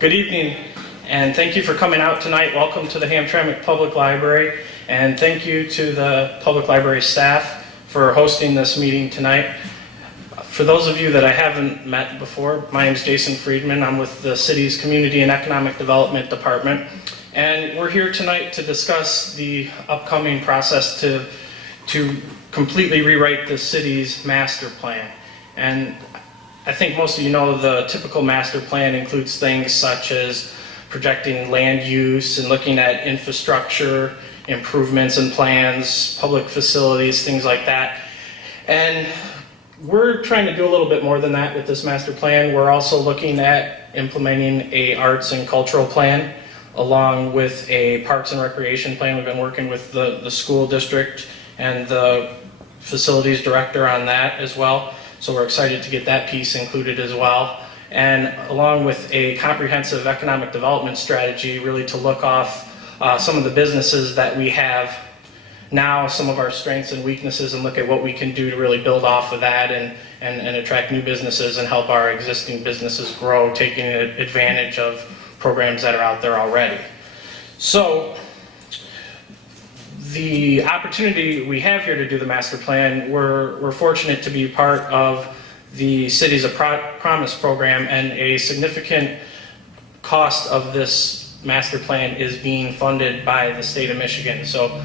Good evening, and thank you for coming out tonight. Welcome to the Hamtramck Public Library, and thank you to the Public Library staff for hosting this meeting tonight. For those of you that I haven't met before, my name is Jason Friedman. I'm with the city's Community and Economic Development Department, and we're here tonight to discuss the upcoming process to completely rewrite the city's master plan. And I think most of you know the typical master plan includes things such as projecting land use and looking at infrastructure improvements and plans, public facilities, things like that. And we're trying to do a little bit more than that with this master plan. We're also looking at implementing a arts and cultural plan along with a parks and recreation plan. We've been working with the school district and the facilities director on that as well. So we're excited to get that piece included as well. And along with a comprehensive economic development strategy, really to look off some of the businesses that we have now, some of our strengths and weaknesses, and look at what we can do to really build off of that and attract new businesses and help our existing businesses grow, taking advantage of programs that are out there already. So the opportunity we have here to do the master plan, we're fortunate to be part of the Cities of Promise program, and a significant cost of this master plan is being funded by the state of Michigan. So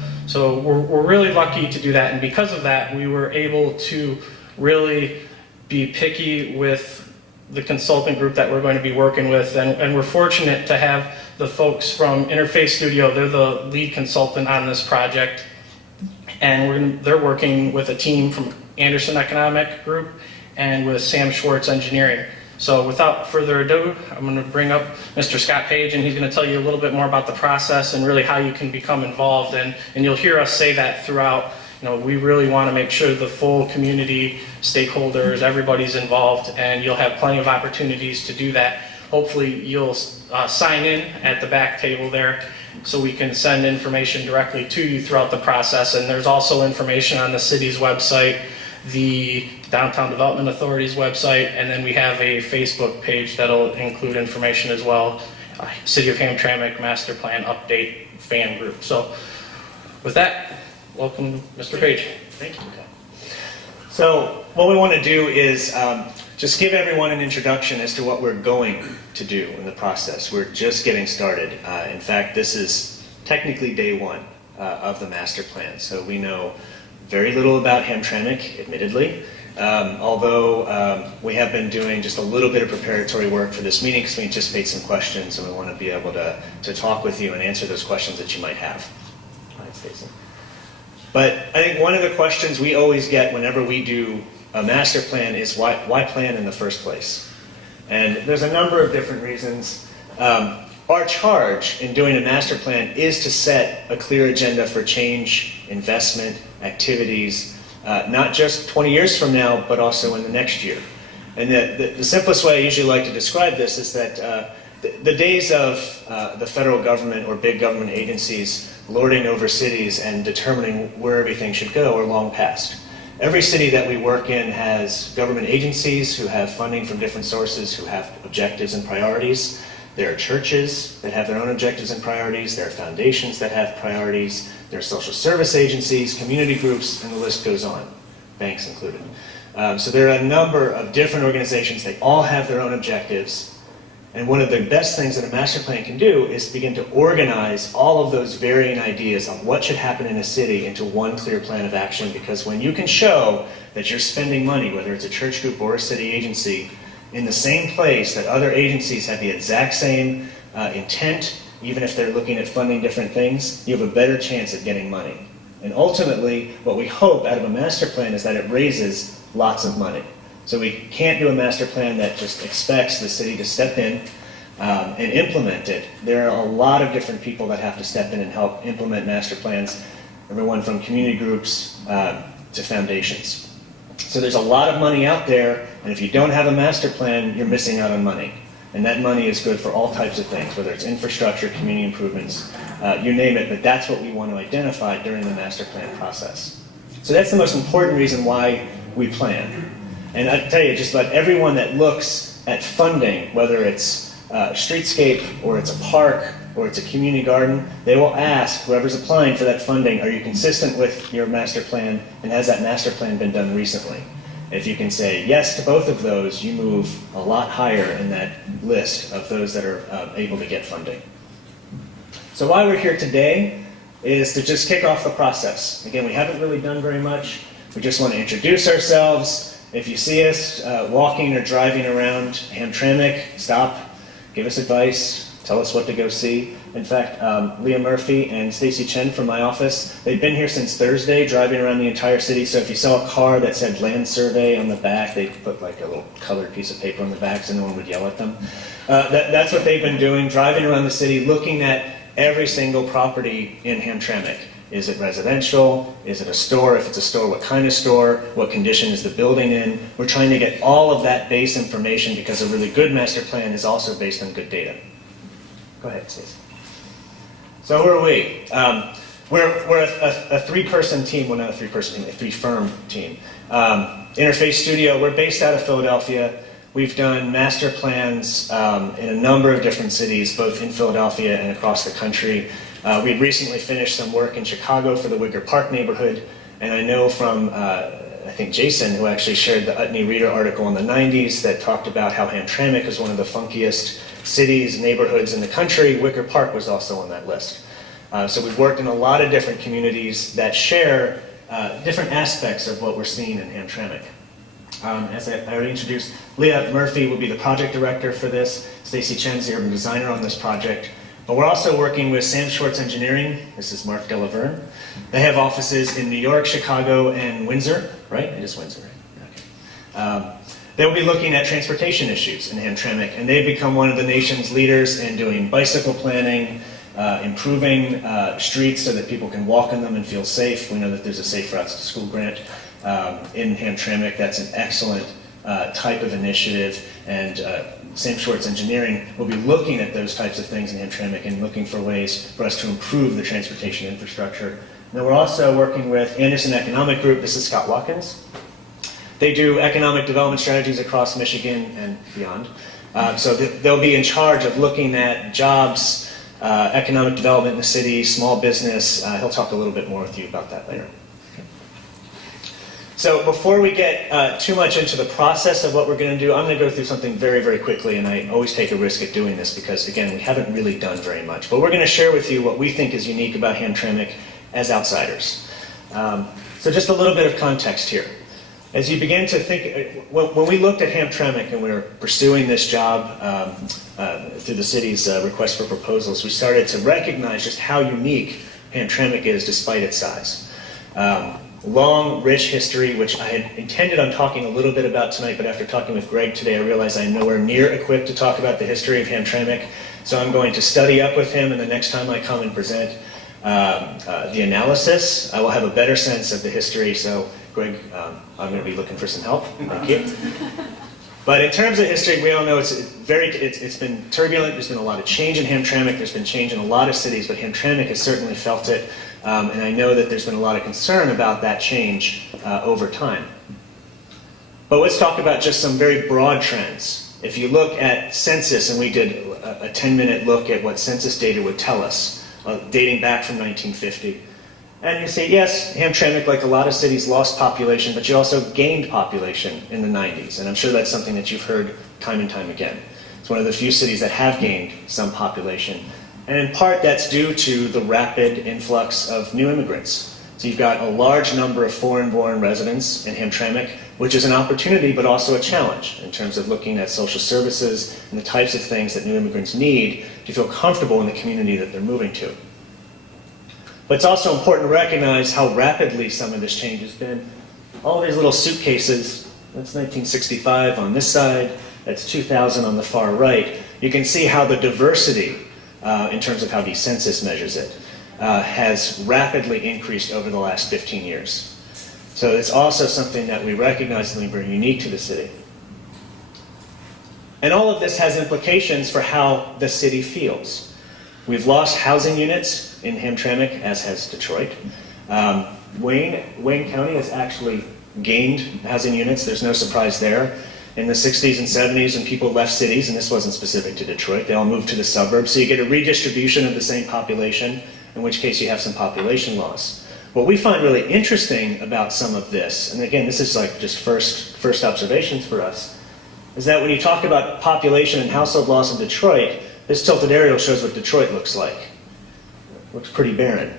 we're really lucky to do that, and because of that, we were able to really be picky with the consultant group that we're going to be working with, and we're fortunate to have the folks from Interface Studio. They're the lead consultant on this project, and they're working with a team from Anderson Economic Group and with Sam Schwartz Engineering. So without further ado, I'm going to bring up Mr. Scott Page, and he's going to tell you a little bit more about the process and really how you can become involved. And you'll hear us say that throughout. You know, we really want to make sure the full community, stakeholders, everybody's involved, and you'll have plenty of opportunities to do that. Hopefully you'll sign in at the back table there so we can send information directly to you throughout the process. And there's also information on the city's website, the Downtown Development Authority's website, and then we have a Facebook page that'll include information as well. City of Hamtramck Master Plan Update fan group. So with that, welcome, Mr. Page. Thank you. So what we want to do is just give everyone an introduction as to what we're going to do in the process. We're just getting started. In fact, this is technically day one of the master plan. So we know very little about Hamtramck, admittedly, although we have been doing just a little bit of preparatory work for this meeting because we anticipate some questions, and we want to be able to talk with you and answer those questions that you might have. But I think one of the questions we always get whenever we do a master plan is why plan in the first place? And there's a number of different reasons. Our charge in doing a master plan is to set a clear agenda for change, investment, activities, not just 20 years from now, but also in the next year. And the simplest way I usually like to describe this is that the days of the federal government or big government agencies lording over cities and determining where everything should go are long past. Every city that we work in has government agencies who have funding from different sources, who have objectives and priorities. There are churches that have their own objectives and priorities. There are foundations that have priorities. There are social service agencies, community groups, and the list goes on, banks included. So there are a number of different organizations. They all have their own objectives. And one of the best things that a master plan can do is begin to organize all of those varying ideas on what should happen in a city into one clear plan of action. Because when you can show that you're spending money, whether it's a church group or a city agency, in the same place that other agencies have the exact same intent, even if they're looking at funding different things, you have a better chance at getting money. And ultimately, what we hope out of a master plan is that it raises lots of money. So we can't do a master plan that just expects the city to step in and implement it. There are a lot of different people that have to step in and help implement master plans, everyone from community groups to foundations. So there's a lot of money out there, and if you don't have a master plan, you're missing out on money. And that money is good for all types of things, whether it's infrastructure, community improvements, you name it, but that's what we want to identify during the master plan process. So that's the most important reason why we plan. And I tell you, just about everyone that looks at funding, whether it's a streetscape, or it's a park, or it's a community garden, they will ask whoever's applying for that funding, are you consistent with your master plan, and has that master plan been done recently? If you can say yes to both of those, you move a lot higher in that list of those that are able to get funding. So why we're here today is to just kick off the process. Again, we haven't really done very much. We just want to introduce ourselves. If you see us walking or driving around Hamtramck, stop, give us advice, tell us what to go see. In fact, Leah Murphy and Stacy Chen from my office, they've been here since Thursday, driving around the entire city. So if you saw a car that said land survey on the back, they put like a little colored piece of paper on the back so no one would yell at them. That's what they've been doing, driving around the city, looking at every single property in Hamtramck. Is it residential? Is it a store? If it's a store, what kind of store? What condition is the building in? We're trying to get all of that base information because a really good master plan is also based on good data. Go ahead, Stacey. So who are we? We're a three-person team. Well, not a three-person team, a three-firm team. Interface Studio, we're based out of Philadelphia. We've done master plans in a number of different cities, both in Philadelphia and across the country. We had recently finished some work in Chicago for the Wicker Park neighborhood, and I know from, I think Jason, who actually shared the Utne Reader article in the 90s that talked about how Hamtramck is one of the funkiest cities, neighborhoods in the country. Wicker Park was also on that list. So we've worked in a lot of different communities that share different aspects of what we're seeing in Hamtramck. As I already introduced, Leah Murphy will be the project director for this. Stacy Chen's the urban designer on this project. But we're also working with Sam Schwartz Engineering. This is Mark Delaverne. They have offices in New York, Chicago, and Windsor, right? It is Windsor, right? Okay. They'll be looking at transportation issues in Hamtramck, and they've become one of the nation's leaders in doing bicycle planning, improving streets so that people can walk in them and feel safe. We know that there's a Safe Routes to School grant in Hamtramck. That's an excellent type of initiative, and Sam Schwartz Engineering will be looking at those types of things in Hamtramck and looking for ways for us to improve the transportation infrastructure. Now we're also working with Anderson Economic Group. This is Scott Watkins. They do economic development strategies across Michigan and beyond. So they'll be in charge of looking at jobs, economic development in the city, small business. He'll talk a little bit more with you about that later. So before we get too much into the process of what we're going to do, I'm going to go through something very, very quickly, and I always take a risk at doing this because, again, we haven't really done very much. But we're going to share with you what we think is unique about Hamtramck as outsiders. So just a little bit of context here. As you begin to think, when we looked at Hamtramck and we were pursuing this job through the city's request for proposals, we started to recognize just how unique Hamtramck is despite its size. Long, rich history, which I had intended on talking a little bit about tonight, but after talking with Greg today, I realized I'm nowhere near equipped to talk about the history of Hamtramck. So I'm going to study up with him, and the next time I come and present the analysis, I will have a better sense of the history. So, Greg, I'm going to be looking for some help. Thank you. But in terms of history, we all know it's been turbulent. There's been a lot of change in Hamtramck. There's been change in a lot of cities, but Hamtramck has certainly felt it. And I know that there's been a lot of concern about that change over time. But let's talk about just some very broad trends. If you look at census, and we did a 10-minute look at what census data would tell us, dating back from 1950. And you say, yes, Hamtramck, like a lot of cities, lost population, but you also gained population in the 90s. And I'm sure that's something that you've heard time and time again. It's one of the few cities that have gained some population. And in part, that's due to the rapid influx of new immigrants. So you've got a large number of foreign-born residents in Hamtramck, which is an opportunity but also a challenge in terms of looking at social services and the types of things that new immigrants need to feel comfortable in the community that they're moving to. But it's also important to recognize how rapidly some of this change has been. All these little suitcases, that's 1965 on this side, that's 2000 on the far right. You can see how the diversity in terms of how the census measures it, has rapidly increased over the last 15 years. So it's also something that we recognize as being very unique to the city. And all of this has implications for how the city feels. We've lost housing units in Hamtramck, as has Detroit. Wayne County has actually gained housing units. There's no surprise there. in the 60s and 70s when people left cities, and this wasn't specific to Detroit, they all moved to the suburbs, so you get a redistribution of the same population, in which case you have some population loss. What we find really interesting about some of this, and again, this is like just first observations for us, is that when you talk about population and household loss in Detroit, this tilted aerial shows what Detroit looks like. It looks pretty barren.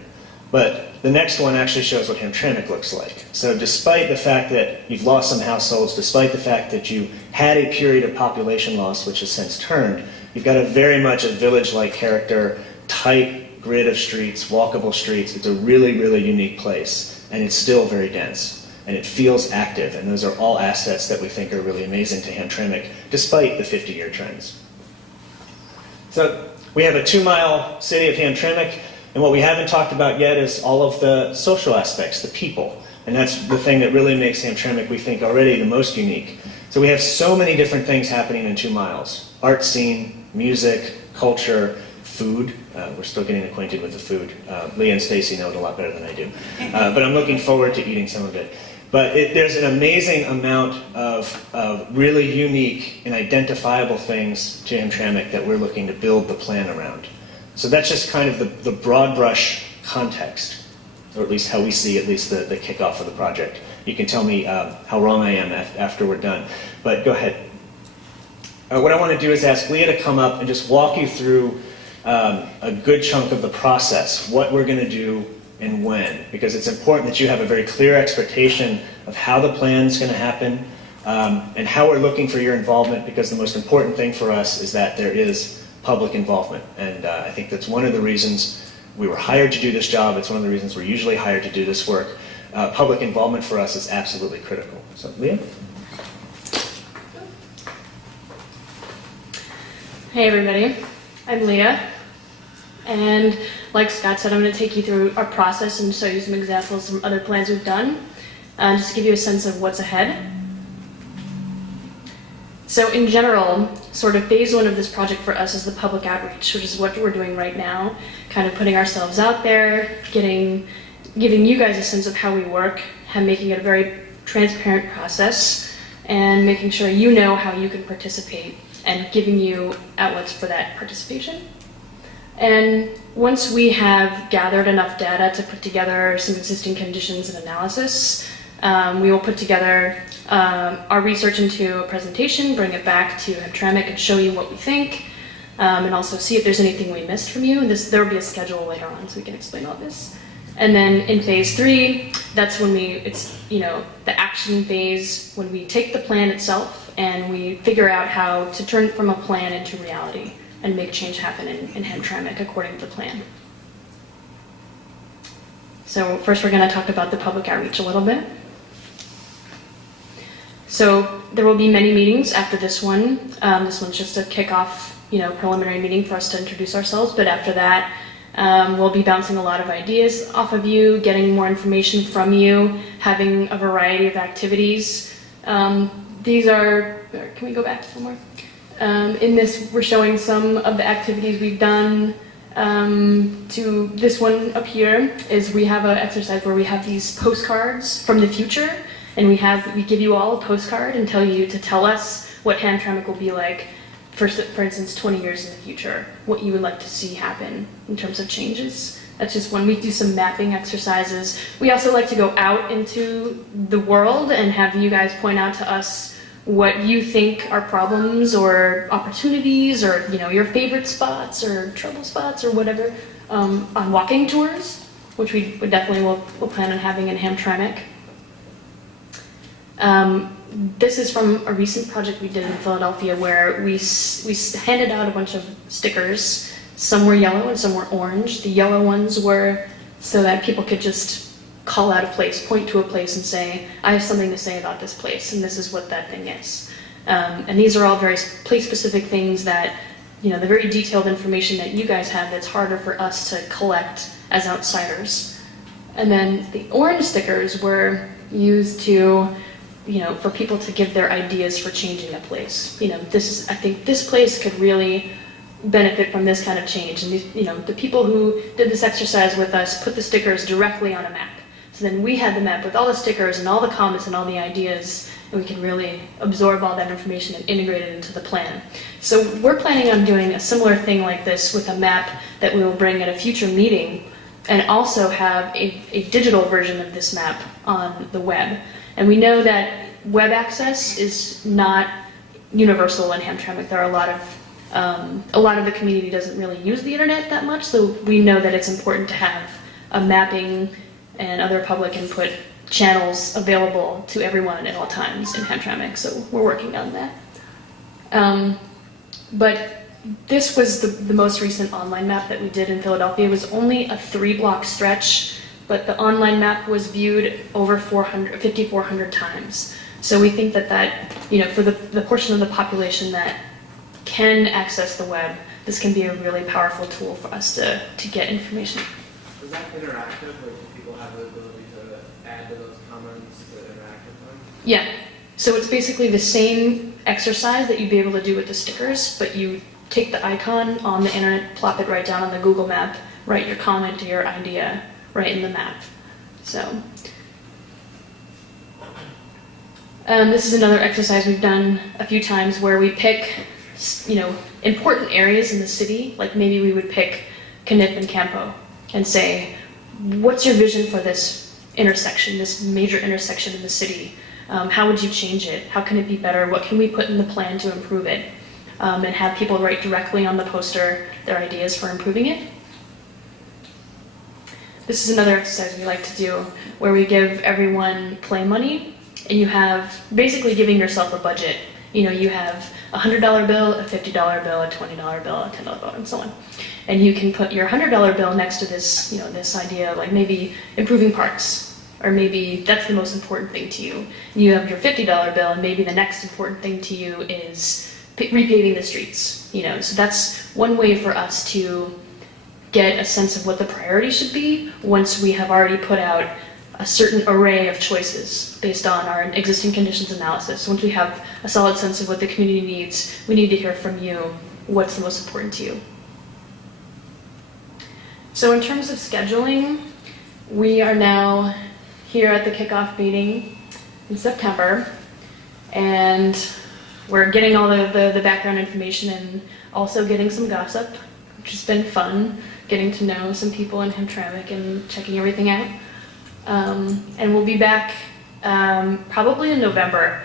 But the next one actually shows what Hamtramck looks like. So despite the fact that you've lost some households, despite the fact that you had a period of population loss which has since turned, you've got very much a village-like character, tight grid of streets, walkable streets. It's a really, really unique place, and it's still very dense, and it feels active, and those are all assets that we think are really amazing to Hamtramck, despite the 50-year trends. So we have a 2-mile city of Hamtramck. And what we haven't talked about yet is all of the social aspects, the people. And that's the thing that really makes Hamtramck, we think, already the most unique. So we have so many different things happening in 2 miles. Art scene, music, culture, food. We're still getting acquainted with the food. Leah and Stacy know it a lot better than I do. But I'm looking forward to eating some of it. But there's an amazing amount of really unique and identifiable things to Hamtramck that we're looking to build the plan around. So that's just kind of the broad brush context, or at least how we see at least the kickoff of the project. You can tell me how wrong I am after we're done, but go ahead. What I want to do is ask Leah to come up and just walk you through a good chunk of the process, what we're going to do and when, because it's important that you have a very clear expectation of how the plan's going to happen and how we're looking for your involvement, because the most important thing for us is that there is public involvement. And I think that's one of the reasons we were hired to do this job. It's one of the reasons we're usually hired to do this work. Public involvement for us is absolutely critical. So, Leah? Hey everybody, I'm Leah. And like Scott said, I'm going to take you through our process and show you some examples from other plans we've done, just to give you a sense of what's ahead. So in general, sort of phase 1 of this project for us is the public outreach, which is what we're doing right now, kind of putting ourselves out there, giving you guys a sense of how we work, and making it a very transparent process, and making sure you know how you can participate, and giving you outlets for that participation. And once we have gathered enough data to put together some existing conditions and analysis, we will put together our research into a presentation, bring it back to Hamtramck and show you what we think, and also see if there's anything we missed from you. And there will be a schedule later on so we can explain all this. And then in phase 3, that's when it's the action phase, when we take the plan itself and we figure out how to turn it from a plan into reality and make change happen in Hamtramck according to the plan. So first we're going to talk about the public outreach a little bit. So there will be many meetings after this one. This one's just a kickoff, preliminary meeting for us to introduce ourselves. But after that, we'll be bouncing a lot of ideas off of you, getting more information from you, having a variety of activities. These are, can we go back one more? In this, we're showing some of the activities we've done. To this one up here is we have an exercise where we have these postcards from the future. And we give you all a postcard and tell you to tell us what Hamtramck will be like, for instance, 20 years in the future, what you would like to see happen in terms of changes. That's just when we do some mapping exercises. We also like to go out into the world and have you guys point out to us what you think are problems or opportunities or your favorite spots or trouble spots or whatever on walking tours, which we definitely will plan on having in Hamtramck. This is from a recent project we did in Philadelphia where we handed out a bunch of stickers. Some were yellow and some were orange. The yellow ones were so that people could just call out a place, point to a place and say, I have something to say about this place and this is what that thing is. And these are all very place-specific things that, the very detailed information that you guys have that's harder for us to collect as outsiders. And then the orange stickers were used to for people to give their ideas for changing a place. I think this place could really benefit from this kind of change. And the people who did this exercise with us put the stickers directly on a map. So then we had the map with all the stickers and all the comments and all the ideas, and we can really absorb all that information and integrate it into the plan. So we're planning on doing a similar thing like this with a map that we will bring at a future meeting, and also have a digital version of this map on the web. And we know that web access is not universal in Hamtramck. There are a lot of the community doesn't really use the internet that much, so we know that it's important to have a mapping and other public input channels available to everyone at all times in Hamtramck, so we're working on that. But this was the most recent online map that we did in Philadelphia. It was only a 3-block stretch, but the online map was viewed over 5,400 times. So we think that for the portion of the population that can access the web, this can be a really powerful tool for us to get information. Is that interactive? Like, do people have the ability to add to those comments to interact with them? Yeah. So it's basically the same exercise that you'd be able to do with the stickers, but you take the icon on the internet, plop it right down on the Google map, write your comment or your idea right in the map. So this is another exercise we've done a few times where we pick, important areas in the city. Like maybe we would pick Knip and Campo and say, what's your vision for this intersection, this major intersection in the city? How would you change it? How can it be better? What can we put in the plan to improve it? And have people write directly on the poster their ideas for improving it. This is another exercise we like to do where we give everyone play money, and you have basically giving yourself a budget. You have a $100 bill, a $50 bill, a $20 bill, a $10 bill, and so on. And you can put your $100 bill next to this, this idea, like maybe improving parks, or maybe that's the most important thing to you. And you have your $50 bill, and maybe the next important thing to you is repaving the streets. So that's one way for us to get a sense of what the priority should be once we have already put out a certain array of choices based on our existing conditions analysis. Once we have a solid sense of what the community needs, we need to hear from you what's the most important to you. So in terms of scheduling, we are now here at the kickoff meeting in September, and we're getting all the background information and also getting some gossip, which has been fun, getting to know some people in Hamtramck and checking everything out. And we'll be back probably in November,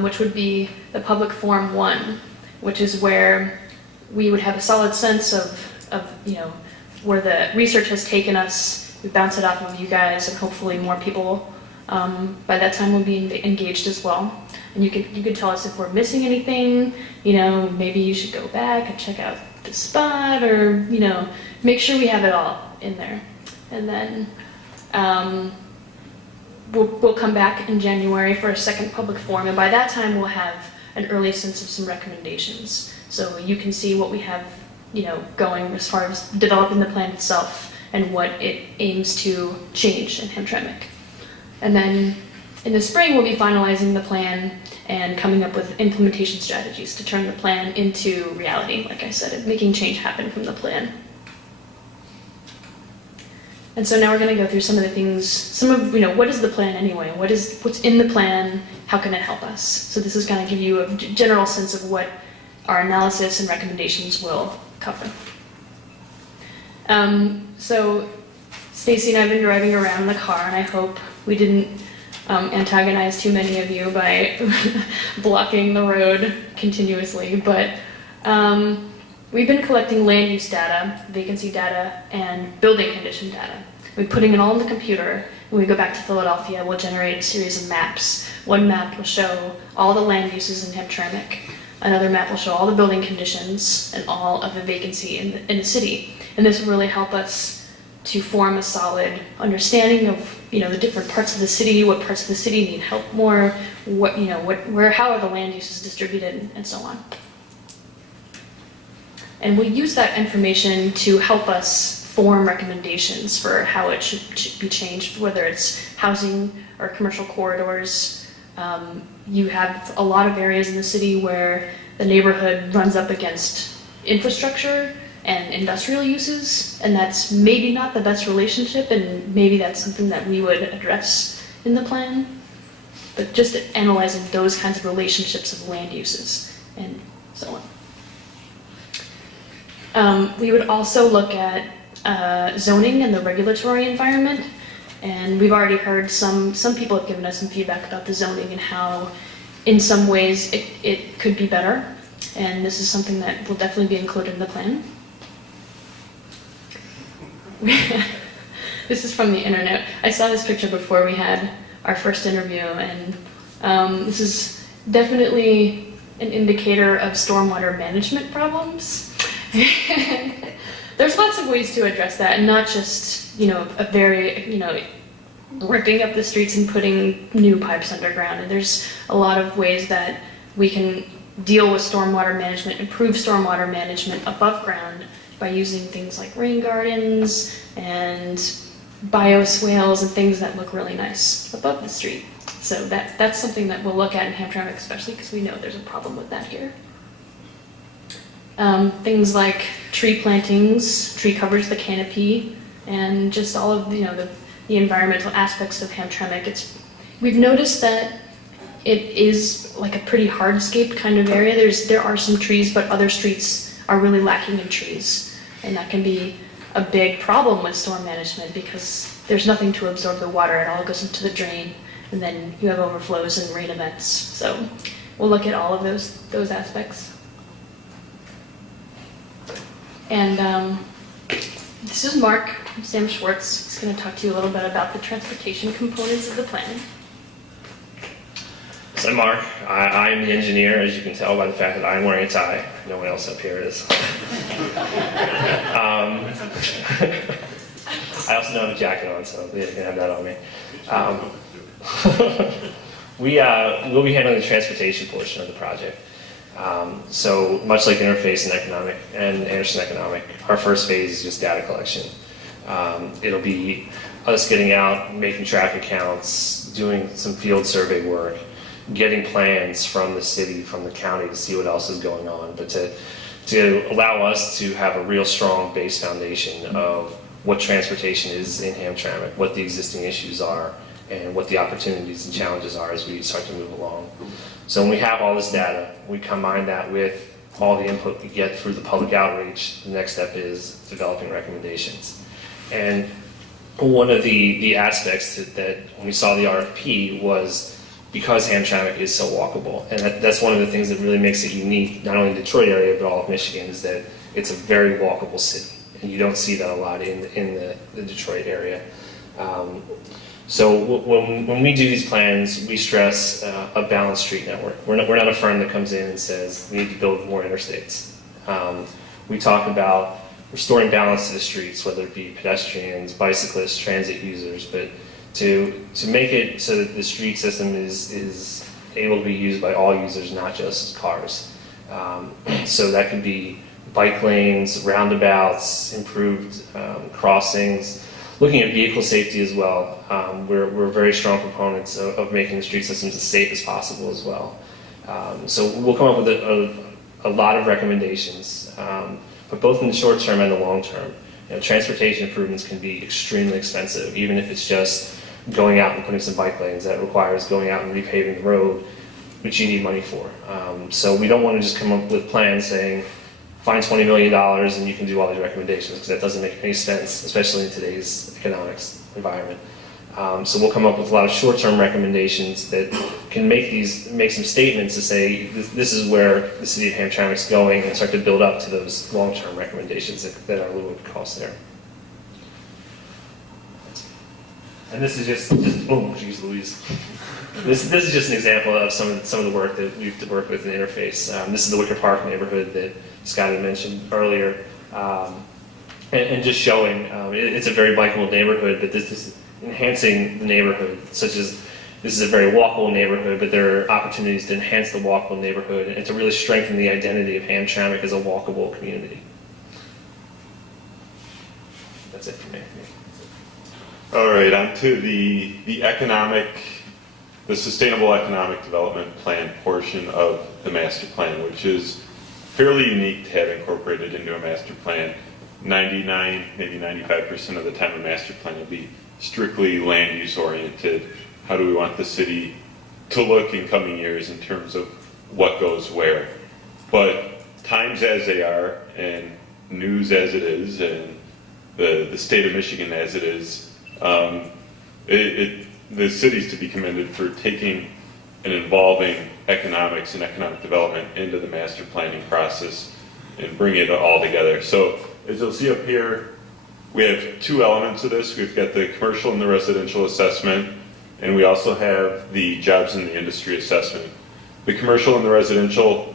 which would be the Public Forum 1, which is where we would have a solid sense of where the research has taken us. We bounce it off of you guys, and hopefully more people by that time will be engaged as well. And you could tell us if we're missing anything. Maybe you should go back and check out the spot, or make sure we have it all in there. And then we'll come back in January for a second public forum, and by that time we'll have an early sense of some recommendations. So you can see what we have, going as far as developing the plan itself and what it aims to change in Hamtramck. And then in the spring we'll be finalizing the plan and coming up with implementation strategies to turn the plan into reality, like I said, and making change happen from the plan. And so now we're going to go through some of the things, what is the plan anyway? What's in the plan? How can it help us? So this is going to give you a general sense of what our analysis and recommendations will cover. So Stacy and I have been driving around in the car, and I hope we didn't antagonize too many of you by blocking the road continuously, but we've been collecting land use data, vacancy data, and building condition data. We're putting it all in the computer. When we go back to Philadelphia, we'll generate a series of maps. One map will show all the land uses in Hamtramck. Another map will show all the building conditions and all of the vacancy in the city. And this will really help us to form a solid understanding of the different parts of the city, what parts of the city need help more, how are the land uses distributed, and so on. And we'll use that information to help us form recommendations for how it should be changed, whether it's housing or commercial corridors. You have a lot of areas in the city where the neighborhood runs up against infrastructure and industrial uses, and that's maybe not the best relationship, and maybe that's something that we would address in the plan. but just analyzing those kinds of relationships of land uses and so on. We would also look at zoning and the regulatory environment, and we've already heard some people have given us some feedback about the zoning and how in some ways it could be better, and this is something that will definitely be included in the plan. This is from the internet. I saw this picture before we had our first interview, and this is definitely an indicator of stormwater management problems. There's lots of ways to address that, and not just, a very, ripping up the streets and putting new pipes underground. And there's a lot of ways that we can deal with stormwater management, improve stormwater management above ground by using things like rain gardens and bioswales and things that look really nice above the street. So that's something that we'll look at in Hamtramck, especially because we know there's a problem with that here. Things like tree plantings, tree coverage, the canopy, and just all of the environmental aspects of Hamtramck. We've noticed that it is like a pretty hardscaped kind of area. There are some trees, but other streets are really lacking in trees, and that can be a big problem with storm management because there's nothing to absorb the water. It all goes into the drain, and then you have overflows and rain events. So we'll look at all of those aspects. And this is Mark, Sam Schwartz. He's going to talk to you a little bit about the transportation components of the plan. So I'm Mark. I'm the engineer, as you can tell by the fact that I'm wearing a tie. No one else up here is. I also don't have a jacket on, so you can have that on me. We'll be handling the transportation portion of the project. So much like Interface and Anderson Economic, our first phase is just data collection. It'll be us getting out, making traffic counts, doing some field survey work, getting plans from the city, from the county to see what else is going on, but to allow us to have a real strong base foundation of what transportation is in Hamtramck, what the existing issues are, and what the opportunities and challenges are as we start to move along. So when we have all this data, we combine that with all the input we get through the public outreach. The next step is developing recommendations. And one of the aspects that when we saw the RFP was because Hamtramck is so walkable, and that's one of the things that really makes it unique, not only in the Detroit area, but all of Michigan, is that it's a very walkable city. And you don't see that a lot in the Detroit area. So when we do these plans, we stress a balanced street network. We're not a firm that comes in and says we need to build more interstates. We talk about restoring balance to the streets, whether it be pedestrians, bicyclists, transit users, but to make it so that the street system is able to be used by all users, not just cars. So that could be bike lanes, roundabouts, improved crossings. Looking at vehicle safety as well, we're very strong proponents of making the street systems as safe as possible as well. So we'll come up with a lot of recommendations, but both in the short term and the long term. Transportation improvements can be extremely expensive, even if it's just going out and putting some bike lanes. That requires going out and repaving the road, which you need money for. So we don't want to just come up with plans saying, find $20 million and you can do all these recommendations, because that doesn't make any sense, especially in today's economics environment. So we'll come up with a lot of short-term recommendations that can make some statements to say this is where the city of Hamtramck's going, and start to build up to those long-term recommendations that are a little bit cost there. And this is just oh, geez Louise. This is just an example of some of the work that we've worked with in Interface. This is the Wicker Park neighborhood that Scott had mentioned earlier, and just showing it's a very bikeable neighborhood, but this is enhancing the neighborhood, such as this is a very walkable neighborhood, but there are opportunities to enhance the walkable neighborhood and to really strengthen the identity of Hamtramck as a walkable community. That's it for me. All right, on to the Sustainable Economic Development Plan portion of the master plan, which is fairly unique to have incorporated into a master plan. 99, maybe 95% of the time a master plan will be strictly land use oriented. How do we want the city to look in coming years in terms of what goes where. But times as they are, and news as it is, and the state of Michigan as it is, the city's to be commended for taking and involving economics and economic development into the master planning process and bring it all together. So as you'll see up here, we have two elements of this. We've got the commercial and the residential assessment, and we also have the jobs in the industry assessment. The commercial and the residential,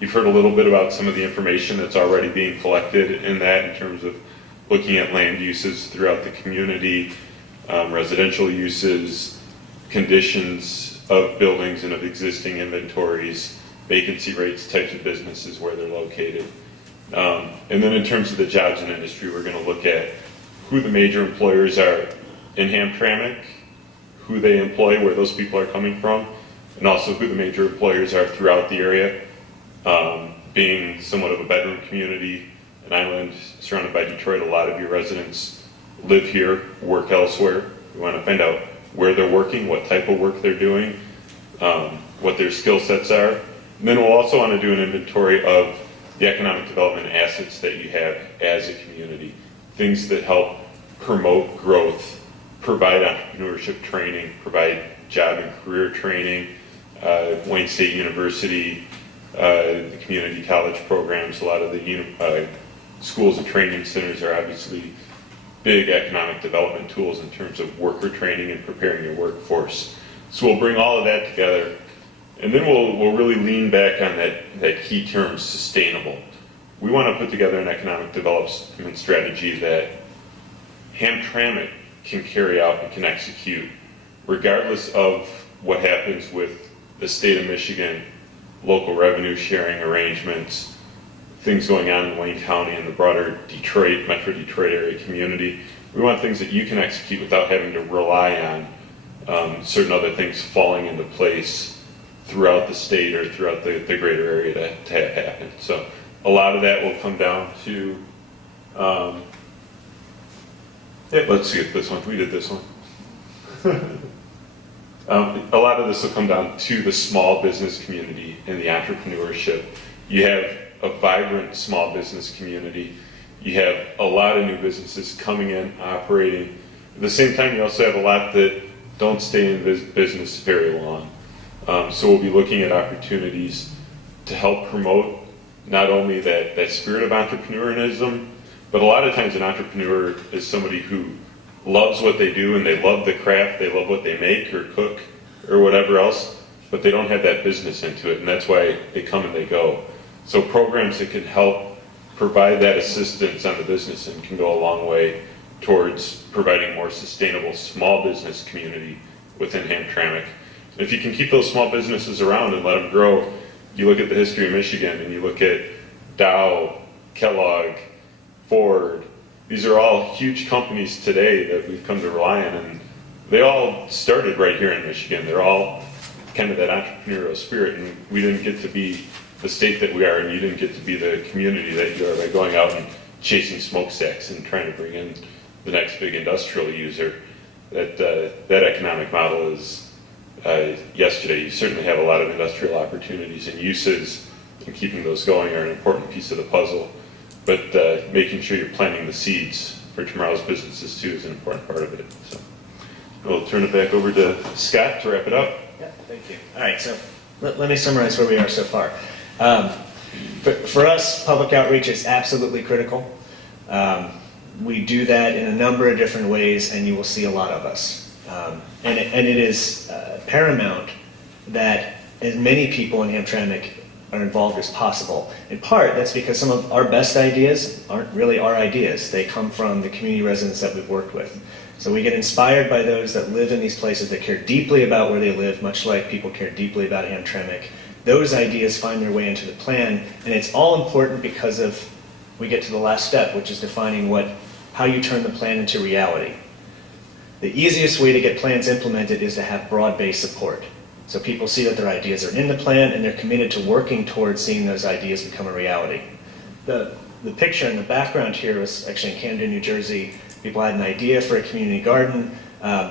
you've heard a little bit about some of the information that's already being collected in that in terms of looking at land uses throughout the community, residential uses, conditions of buildings and of existing inventories, vacancy rates, types of businesses, where they're located. And then in terms of the jobs and industry, we're going to look at who the major employers are in Hamtramck, who they employ, where those people are coming from, and also who the major employers are throughout the area. Being somewhat of a bedroom community, an island surrounded by Detroit, a lot of your residents live here, work elsewhere. We want to find out where they're working, what type of work they're doing, what their skill sets are. And then we'll also want to do an inventory of the economic development assets that you have as a community, things that help promote growth, provide entrepreneurship training, provide job and career training. Wayne State University, the community college programs, a lot of the schools and training centers are obviously big economic development tools in terms of worker training and preparing your workforce. So we'll bring all of that together, and then we'll really lean back on that key term, sustainable. We want to put together an economic development strategy that Hamtramck can carry out and can execute, regardless of what happens with the state of Michigan, local revenue sharing arrangements, things going on in Wayne County and the broader Detroit, Metro Detroit area community. We want things that you can execute without having to rely on certain other things falling into place throughout the state or throughout the greater area to have happen. So a lot of that will come down to, let's see if this one, we did this one. A lot of this will come down to the small business community and the entrepreneurship. You have a vibrant small business community. You have a lot of new businesses coming in, operating. At the same time, you also have a lot that don't stay in business very long. So we'll be looking at opportunities to help promote not only that spirit of entrepreneurism, but a lot of times an entrepreneur is somebody who loves what they do and they love the craft, they love what they make or cook or whatever else, but they don't have that business into it, and that's why they come and they go. So programs that can help provide that assistance on the business end can go a long way towards providing more sustainable small business community within Hamtramck. If you can keep those small businesses around and let them grow, you look at the history of Michigan and you look at Dow, Kellogg, Ford, these are all huge companies today that we've come to rely on, and they all started right here in Michigan. They're all kind of that entrepreneurial spirit, and we didn't get to be the state that we are, and you didn't get to be the community that you are by going out and chasing smokestacks and trying to bring in the next big industrial user. That economic model is yesterday. You certainly have a lot of industrial opportunities and uses, and keeping those going are an important piece of the puzzle. But making sure you're planting the seeds for tomorrow's businesses too is an important part of it. So we'll turn it back over to Scott to wrap it up. Yeah, thank you. All right, so let me summarize where we are so far. For us, public outreach is absolutely critical. We do that in a number of different ways, and you will see a lot of us. And it is paramount that as many people in Hamtramck are involved as possible. In part, that's because some of our best ideas aren't really our ideas. They come from the community residents that we've worked with. So we get inspired by those that live in these places, that care deeply about where they live, much like people care deeply about Hamtramck. Those ideas find their way into the plan, and it's all important because we get to the last step, which is defining how you turn the plan into reality. The easiest way to get plans implemented is to have broad-based support. So people see that their ideas are in the plan and they're committed to working towards seeing those ideas become a reality. The picture in the background here was actually in Camden, New Jersey. People had an idea for a community garden.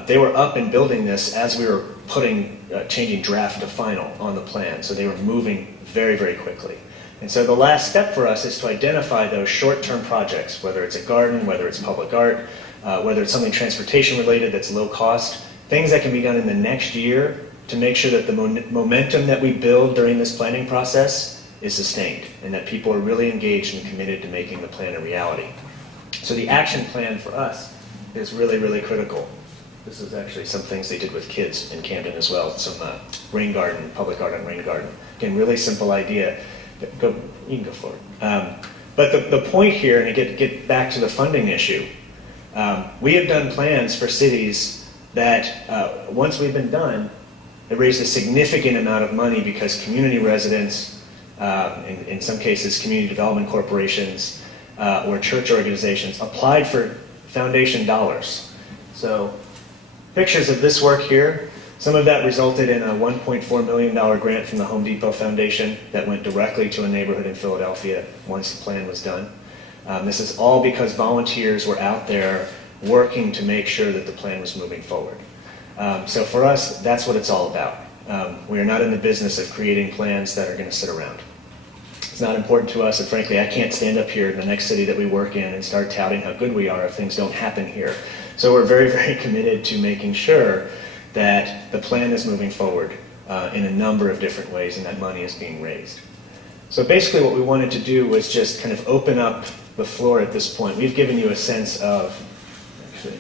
They were up and building this as we were changing draft to final on the plan. So they were moving very, very quickly. And so the last step for us is to identify those short-term projects, whether it's a garden, whether it's public art, whether it's something transportation related that's low cost, things that can be done in the next year to make sure that the momentum that we build during this planning process is sustained and that people are really engaged and committed to making the plan a reality. So the action plan for us is really, really critical. This is actually some things they did with kids in Camden as well, some rain garden, public art on rain garden. Again, really simple idea. You can go for it. But the point here, and to get back to the funding issue, we have done plans for cities that once we've been done, it raised a significant amount of money because community residents, in some cases community development corporations, or church organizations applied for foundation dollars. So pictures of this work here. Some of that resulted in a $1.4 million grant from the Home Depot Foundation that went directly to a neighborhood in Philadelphia once the plan was done. This is all because volunteers were out there working to make sure that the plan was moving forward. So for us, that's what it's all about. We are not in the business of creating plans that are going to sit around. It's not important to us, and frankly, I can't stand up here in the next city that we work in and start touting how good we are if things don't happen here. So we're very, very committed to making sure that the plan is moving forward in a number of different ways and that money is being raised. So basically what we wanted to do was just kind of open up the floor at this point. We've given you a sense of, actually,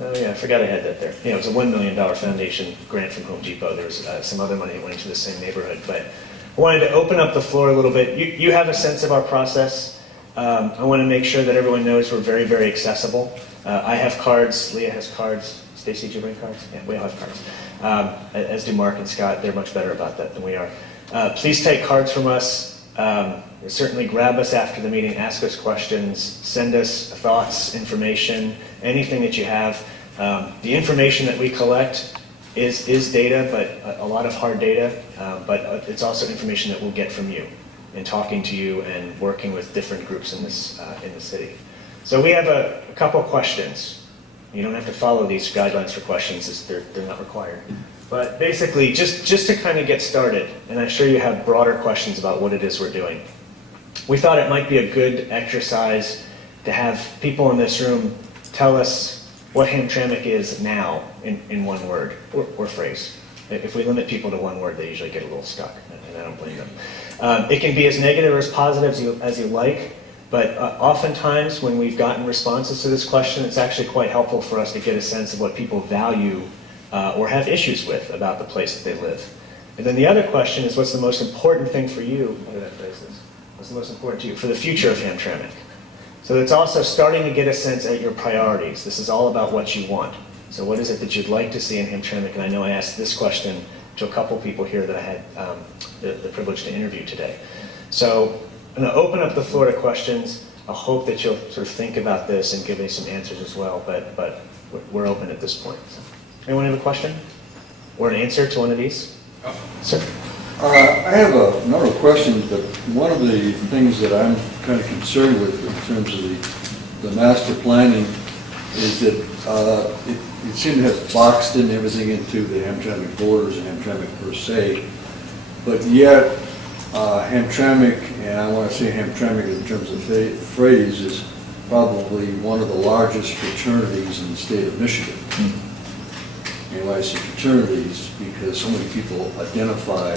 oh yeah, I forgot I had that there. Yeah, it was a $1 million foundation grant from Home Depot. There was some other money that went into the same neighborhood. But I wanted to open up the floor a little bit. You have a sense of our process. I want to make sure that everyone knows we're very, very accessible. I have cards. Leah has cards. Stacy, did you bring cards? Yeah, we all have cards. As do Mark and Scott. They're much better about that than we are. Please take cards from us. Certainly grab us after the meeting, ask us questions, send us thoughts, information, anything that you have. The information that we collect is data, but a lot of hard data, but it's also information that we'll get from you in talking to you and working with different groups in the city. So we have a couple questions. You don't have to follow these guidelines for questions, as they're not required. But basically, just to kind of get started, and I'm sure you have broader questions about what it is we're doing. We thought it might be a good exercise to have people in this room tell us what Hamtramck is now in one word or phrase. If we limit people to one word, they usually get a little stuck, and I don't blame them. It can be as negative or as positive as you like. But oftentimes when we've gotten responses to this question, it's actually quite helpful for us to get a sense of what people value or have issues with about the place that they live. And then the other question is, what's the most important thing for you? How did I phrase this? What's the most important to you for the future of Hamtramck? So it's also starting to get a sense at your priorities. This is all about what you want. So what is it that you'd like to see in Hamtramck? And I know I asked this question to a couple people here that I had the privilege to interview today. So I'm going to open up the floor to questions. I hope that you'll sort of think about this and give me some answers as well, but we're open at this point. So, anyone have a question or an answer to one of these? Oh. Sir? I have a number of questions, but one of the things that I'm kind of concerned with in terms of the master planning is that it seemed to have boxed in everything into the Hamtramck borders and Hamtramck per se, but yet Hamtramck, and I want to say Hamtramck in terms of phrase, is probably one of the largest fraternities in the state of Michigan. And why I say fraternities, because so many people identify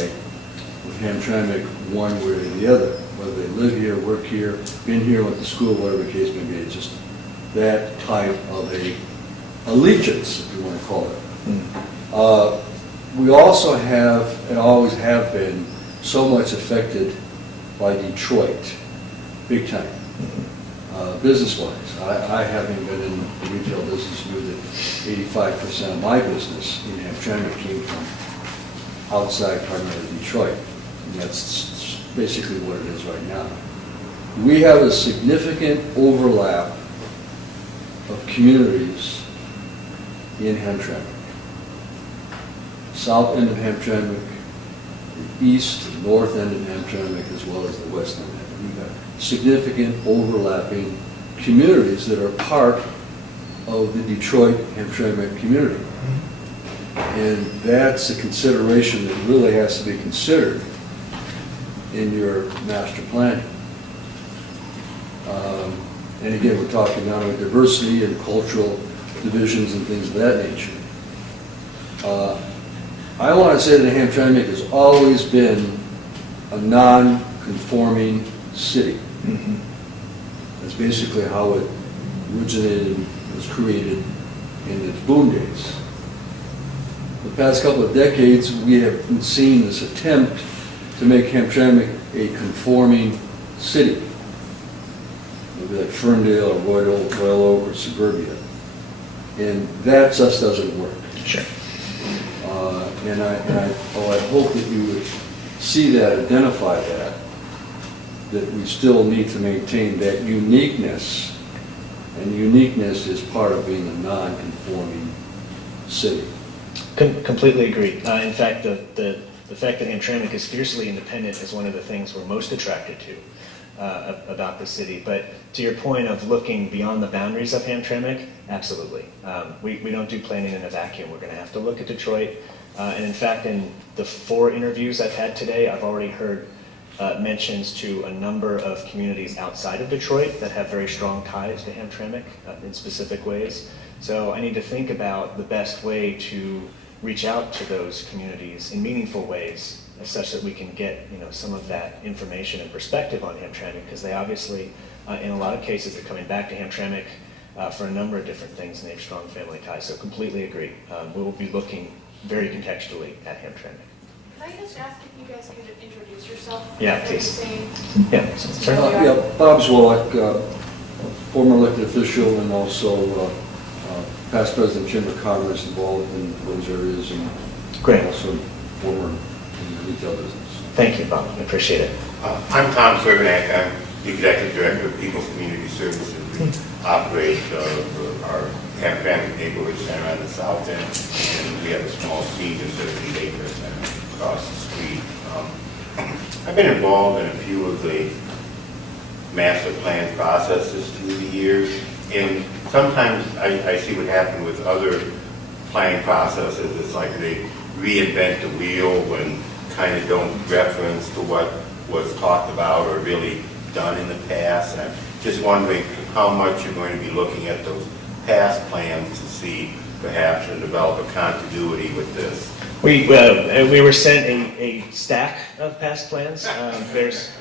with Hamtramck one way or the other, whether they live here, work here, been here, went to school, whatever the case may be. It's just that type of a allegiance, if you want to call it. We also have, and always have been, so much affected by Detroit, big time, business-wise. I, having been in the retail business, knew that 85% of my business in Hamtramck came from outside, primarily Detroit. And that's basically what it is right now. We have a significant overlap of communities in Hamtramck. South end of Hamtramck, the east and north end of Hamtramck, as well as the west end. We've got significant overlapping communities that are part of the Detroit Hamtramck community. And that's a consideration that really has to be considered in your master planning. And again, we're talking not only diversity and cultural divisions and things of that nature. I want to say that Hamtramck has always been a non-conforming city. That's basically how it originated and was created in its boom days. The past couple of decades, we have seen this attempt to make Hamtramck a conforming city. Maybe like Ferndale or Royal Oak or Suburbia. And that just doesn't work. Sure. And I hope that you would see that, identify that we still need to maintain that uniqueness, and uniqueness is part of being a non-conforming city. Completely agree. In fact, the fact that Hamtramck is fiercely independent is one of the things we're most attracted to about the city. But to your point of looking beyond the boundaries of Hamtramck, absolutely. We don't do planning in a vacuum. We're going to have to look at Detroit. And in fact, in the 4 interviews I've had today, I've already heard mentions to a number of communities outside of Detroit that have very strong ties to Hamtramck in specific ways. So I need to think about the best way to reach out to those communities in meaningful ways, such that we can get some of that information and perspective on Hamtramck, because they obviously, in a lot of cases, are coming back to Hamtramck for a number of different things, and they have strong family ties. So completely agree. We will be looking very contextually at Hamtramck. Can I just ask if you guys could introduce yourself? Yeah, please. Yeah, sir. Yeah, Bob Zwolak, former elected official and also past president of Chamber of Commerce, involved in those areas, and Great. also former in the retail business. Thank you, Bob. I appreciate it. I'm Tom Servanac. I'm the Executive Director of People's Community Services. We operate our Hamtramck Neighborhood Center on the south end, and we have a small senior citizen daycare center across the street. I've been involved in a few of the master plan processes through the years, and sometimes I see what happened with other planning processes. It's like they reinvent the wheel and kind of don't reference to what was talked about or really done in the past. And I'm just wondering how much you're going to be looking at those past plans to see perhaps and develop a continuity with this. We were sent a stack of past plans. There's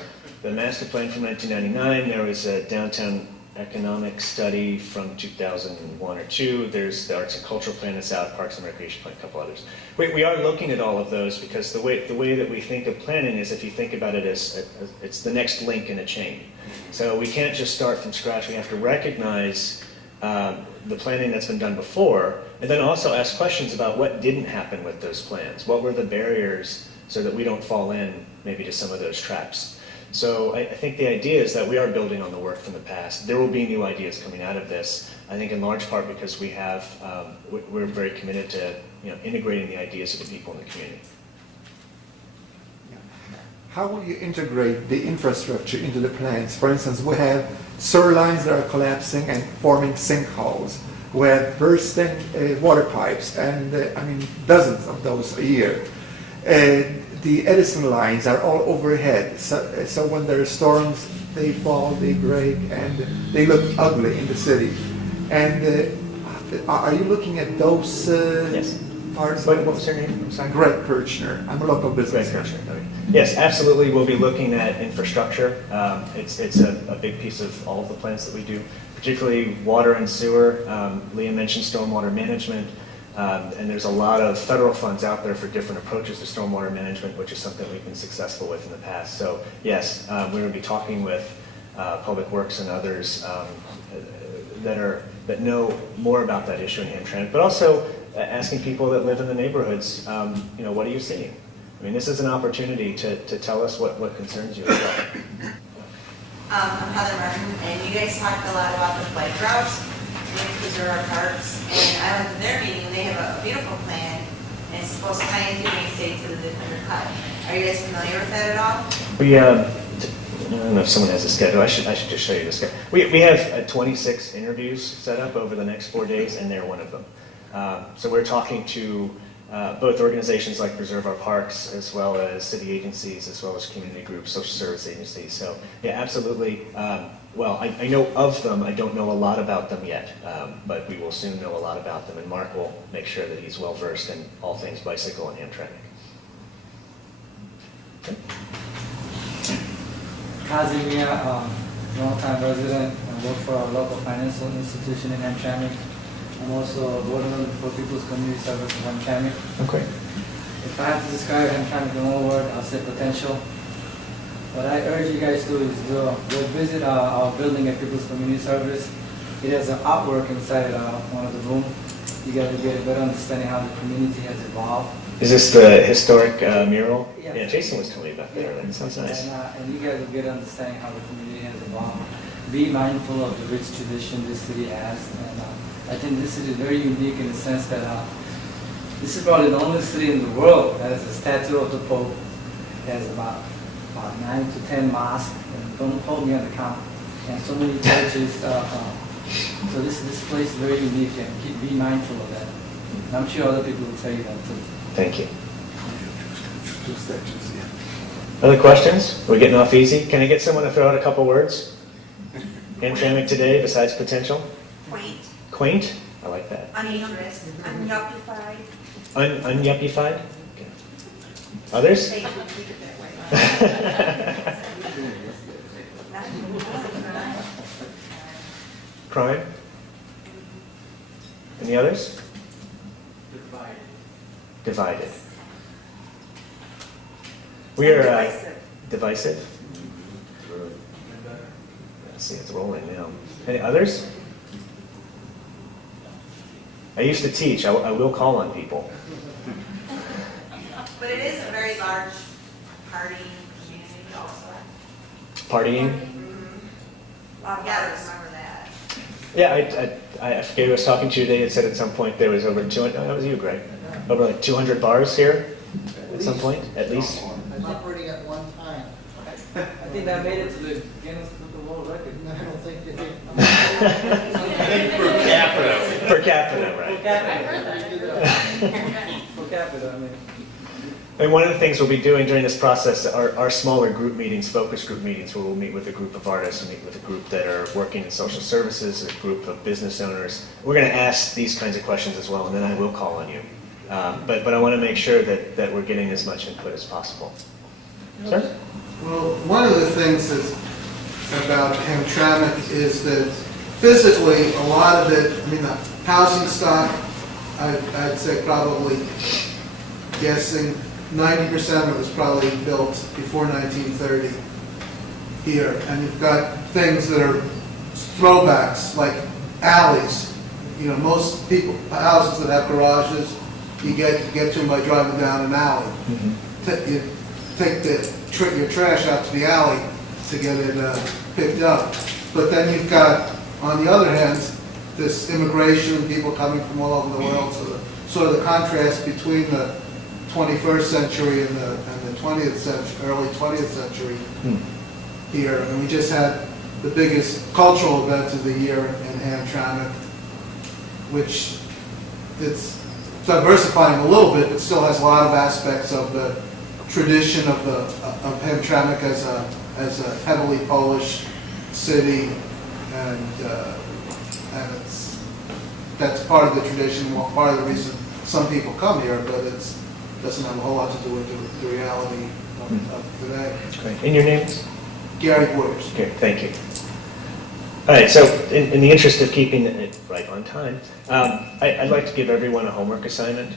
the master plan from 1999. There was a downtown economic study from 2001 or 2. There's the arts and cultural plan that's out, parks and recreation plan, a couple others. We are looking at all of those because the way that we think of planning is, if you think about it as it's the next link in a chain. So we can't just start from scratch. We have to recognize the planning that's been done before, and then also ask questions about what didn't happen with those plans. What were the barriers so that we don't fall in maybe to some of those traps? So I think the idea is that we are building on the work from the past. There will be new ideas coming out of this, I think in large part because we're very committed to integrating the ideas of the people in the community. How will you integrate the infrastructure into the plans? For instance, we have sewer lines that are collapsing and forming sinkholes. We have bursting water pipes, and dozens of those a year. The Edison lines are all overhead, so when there are storms, they fall, they break, and they look ugly in the city. And are you looking at those Yes. parts? What was her name? I'm sorry. Greg Kirchner. I'm a local business. Greg Kirchner. Okay. Yes, absolutely. We'll be looking at infrastructure. It's a big piece of all of the plans that we do, particularly water and sewer. Leah mentioned stormwater management. And there's a lot of federal funds out there for different approaches to stormwater management, which is something we've been successful with in the past. So yes, we're going to be talking with Public Works and others that know more about that issue in Hamtramck, but also asking people that live in the neighborhoods, what are you seeing? I mean, this is an opportunity to tell us what concerns you as well. I'm Heather Martin, and you guys talked a lot about the bike routes. These are our parks, and I went to their meeting, and they have a beautiful plan, and it's supposed to tie into Main State to the undercut. Are you guys familiar with that at all? I don't know if someone has a schedule. I should just show you the schedule. We have 26 interviews set up over the next 4 days, and they're one of them. So we're talking to both organizations like Preserve Our Parks, as well as city agencies, as well as community groups, social service agencies. So yeah, absolutely. Well, I know of them. I don't know a lot about them yet, but we will soon know a lot about them, and Mark will make sure that he's well versed in all things bicycle and Hamtramck. Okay. Kazimir, long-time resident, I work for a local financial institution in Hamtramck. I'm also a board member for People's Community Service in Hamtramck. Okay. If I have to describe Hamtramck in one word, I'll say potential. What I urge you guys to do is go visit our building at People's Community Service. It has an artwork inside one of the rooms. You guys will get a better understanding how the community has evolved. Is this the historic mural? Yeah. Yeah, Jason was telling me about that. Yeah. That sounds nice. And you guys will get an understanding how the community has evolved. Be mindful of the rich tradition this city has. And I think this city is very unique in the sense that this is probably the only city in the world that has a statue of the Pope. It has about 9 to 10 mosques, and don't hold me on the count, and so many churches. So this place is very unique, and be mindful of that. And I'm sure other people will tell you that too. Thank you. Other questions? We're getting off easy. Can I get someone to throw out a couple words? Hamtramck today, besides potential? Quaint, Quaint? I like that. uninterested, unyuppified. Unyuppified? Okay. Others? They would keep it that way. Crime? Any others? Divided. We are divisive. Let's see, it's rolling now. Any others? I used to teach. I will call on people. But it is a very large party community also. Partying? You gotta remember that. Yeah, I forget who I was talking to today. It said at some point there was over 200. Oh, that was you, Greg. Over like 200 bars here at some point, at least. I'm operating at one time. I think that made it to the Guinness Book of World Records. I don't think it did. Per capita. Per capita, right? Per capita, I mean. And one of the things we'll be doing during this process are smaller group meetings, focus group meetings, where we'll meet with a group of artists, meet with a group that are working in social services, a group of business owners. We're going to ask these kinds of questions as well, and then I will call on you. But I want to make sure that we're getting as much input as possible. Sir? Well, one of the things about Hamtramck is that physically, a lot of it, I mean, the housing stock, I'd say probably guessing 90% of it was probably built before 1930 here. And you've got things that are throwbacks, like alleys. You know, most people, houses that have garages, you get to them by driving down an alley. You take your trash out to the alley to get it picked up. But then you've got, on the other hand, this immigration, people coming from all over the world, so sort of the contrast between the 21st century and the 20th century, early 20th century here. And we just had the biggest cultural event of the year in Hamtramck, which it's diversifying a little bit, but still has a lot of aspects of the tradition of Hamtramck as a heavily Polish city, and that's part of the tradition, part of the reason some people come here, but it doesn't have a whole lot to do with the reality of today. Great. And your name is? Gary Borders. Okay, thank you. All right, so in the interest of keeping it right on time, I'd like to give everyone a homework assignment.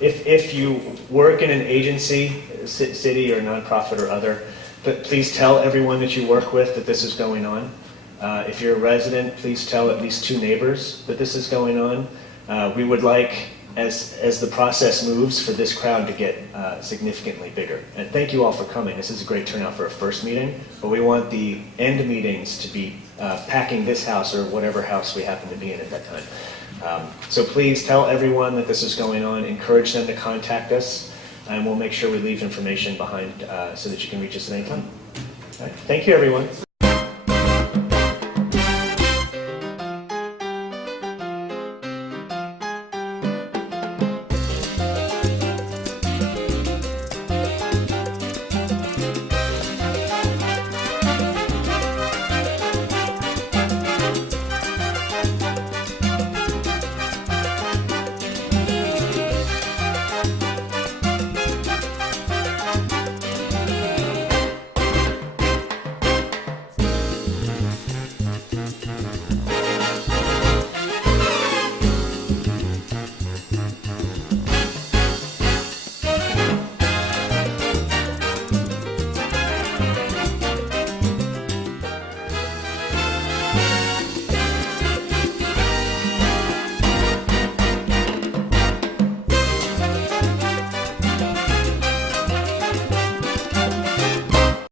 If you work in an agency, city or nonprofit or other, but please tell everyone that you work with that this is going on. If you're a resident, please tell at least 2 neighbors that this is going on. We would like, as the process moves, for this crowd to get significantly bigger. And thank you all for coming. This is a great turnout for a first meeting, but we want the end meetings to be packing this house or whatever house we happen to be in at that time. So please tell everyone that this is going on, encourage them to contact us, and we'll make sure we leave information behind so that you can reach us at any time. All right. Thank you, everyone.